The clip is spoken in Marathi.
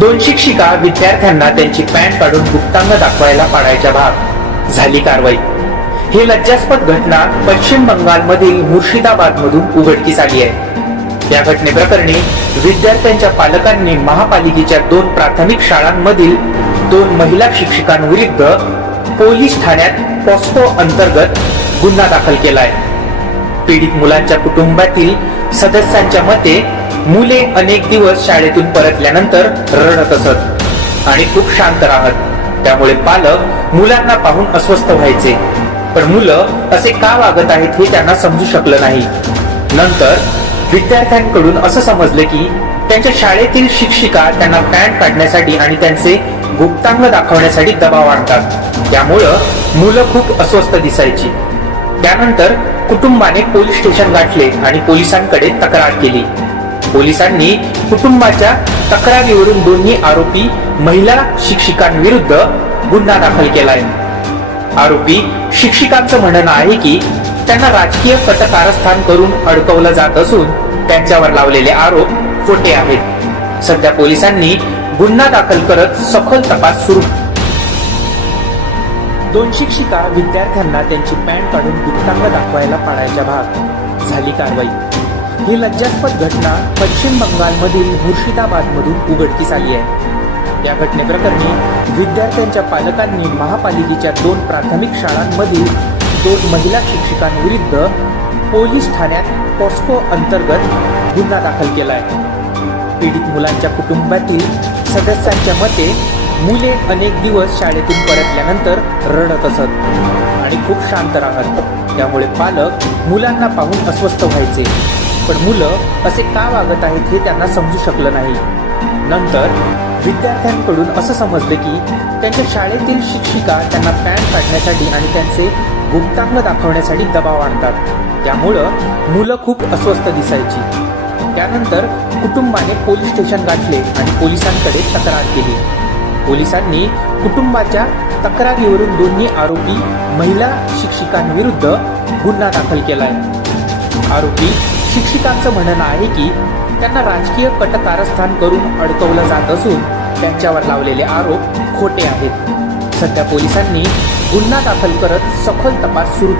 दोन शिक्षिका विद्यार्थ्यांना त्यांची पॅन्ट काढून गुप्तांग दाखवायला पाडायच्या भाग, झाली कारवाई। ही लज्जास्पद घटना पश्चिम बंगालमधील मुर्शिदाबाद मधून उघडकीस आली आहे। या घटनेप्रकरणी विद्यार्थ्यांच्या पालकांनी महापालिकेच्या 2 प्राथमिक शाळांमधील 2 महिला शिक्षकांविरुद्ध पोलीस ठाण्यात पॉस्को अंतर्गत गुन्हा दाखल केलाय। पीडित मुलांच्या कुटुंबातील सदस्यांच्या मते मुले अनेक दिवस शाळेतून परतल्यानंतर रडत असत आणि खूप शांत राहत, त्यामुळे पालक मुलांना पाहून अस्वस्थ व्हायचे, पण मुलं असे का वागत आहेत हे त्यांना समजू शकलं नाही। नंतर विद्यार्थ्यांकडून असं समजलं की त्यांच्या शाळेतील शिक्षिका त्यांना पॅन्ट काढण्यासाठी आणि त्यांचे गुप्तांग दाखवण्यासाठी दबाव आणतात, त्यामुळं मुलं खूप अस्वस्थ दिसायची। त्यानंतर कुटुंबाने पोलीस स्टेशन गाठले आणि पोलिसांकडे तक्रार केली। पोलिसांनी कुटुंबाच्या तक्रारीवरून दोन्ही आरोपी महिला शिक्षिकांविरुद्ध गुन्हा दाखल केलाय। आरोपी शिक्षिकांचं म्हणणं आहे की त्यांना राजकीय कटकारस्थान करून अडकवलं जात असून त्यांच्यावर लावलेले आरोप खोटे आहेत। सध्या पोलिसांनी गुन्हा दाखल करत सखोल तपास सुरू। 2 शिक्षिका विद्यार्थ्यांना त्यांची पॅन्ट काढून गुप्तांग दाखवायला पाडायच्या भाग, झाली कारवाई। ही लज्जास्पद घटना पश्चिम बंगालमधील मुर्शिदाबाद मधून उघडकीस आली आहे। या घटनेप्रकरणी विद्यार्थ्यांच्या पालकांनी महापालिकेच्या 2 प्राथमिक शाळांमधील 2 महिला शिक्षकांविरुद्ध पोलीस ठाण्यात पॉस्को अंतर्गत गुन्हा दाखल केलाय। पीडित मुलांच्या कुटुंबातील सदस्यांच्या मते मुले अनेक दिवस शाळेतून परतल्यानंतर रडत असत आणि खूप शांत राहत, त्यामुळे पालक मुलांना पाहून अस्वस्थ व्हायचे, पण मुलं असे का वागत आहेत हे त्यांना समजू शकलं नाही। नंतर विद्यार्थ्यांकडून असं समजलं की त्यांच्या शाळेतील शिक्षिका त्यांना पॅन्ट काढण्यासाठी आणि त्यांचे गुप्तांग दाखवण्यासाठी दबाव आणतात, त्यामुळं मुलं खूप अस्वस्थ दिसायची। त्यानंतर कुटुंबाने पोलीस स्टेशन गाठले आणि पोलिसांकडे तक्रार केली। पोलिसांनी कुटुंबाच्या तक्रारीवरून दोन्ही आरोपी महिला शिक्षिकांविरुद्ध गुन्हा दाखल केलाय। आरोपी शिक्षिकांचं म्हणणं आहे की त्यांना राजकीय कटकारस्थान करून अडकवलं जात असून त्यांच्यावर लावलेले आरोप खोटे आहेत। सध्या पोलिसांनी गुन्हा दाखल करत सखोल तपास सुरू केला।